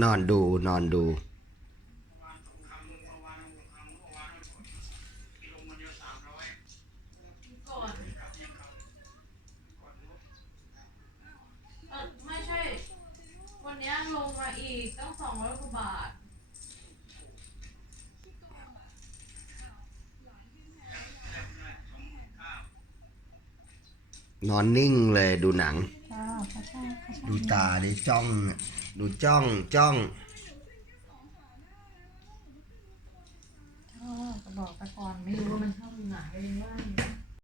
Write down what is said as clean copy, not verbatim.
นอนดูนอนดูก่อนไม่ใช่วันนี้ลงมาอีกตั้ง200 กว่าบาทนอนนิ่งเลยดูหนังชอบเขาชอบเขาชอบดูตาดิจ้องดูจ้องจ้องชอบก็บอกไปก่อนไม่รู้ว่ามันชอบดูหนังเองว่า